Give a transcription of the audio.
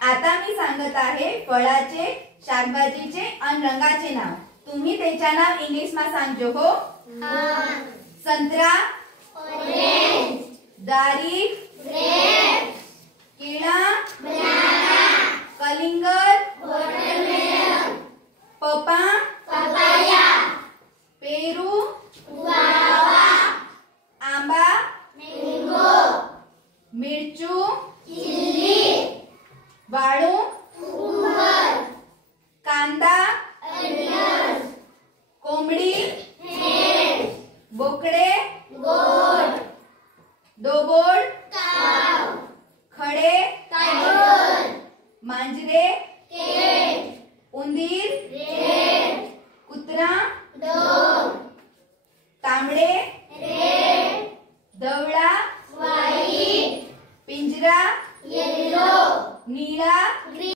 आता मी सांगत आहे फळाचे, शाकभाजीचे आणि रंगाचे नाव. तुम्ही त्याच्या नाव इंग्लिश मा सांगजो हो. संत्रा, ऑरेंज, डाळिंब, ग्रेप, केळा, बनाना, कलिंगड, वॉटरमेलन, पपा, पपाया, पेरू, गुआवा, आंबा, मैंगो, मिरचू, चिल्ली, वाळू, कुकुंबर, कांदा, अनियन, कोंबडी, हेड, बोकडे, गोट, डोबोड, काव, खडे, टायगर, मांजरे, केट, उंदीर, रेड, कुत्रा, डॉग, तांबडे, रेड, धवळा, व्हाईट, पिंजरा, येलो, निळा, ग्रीन.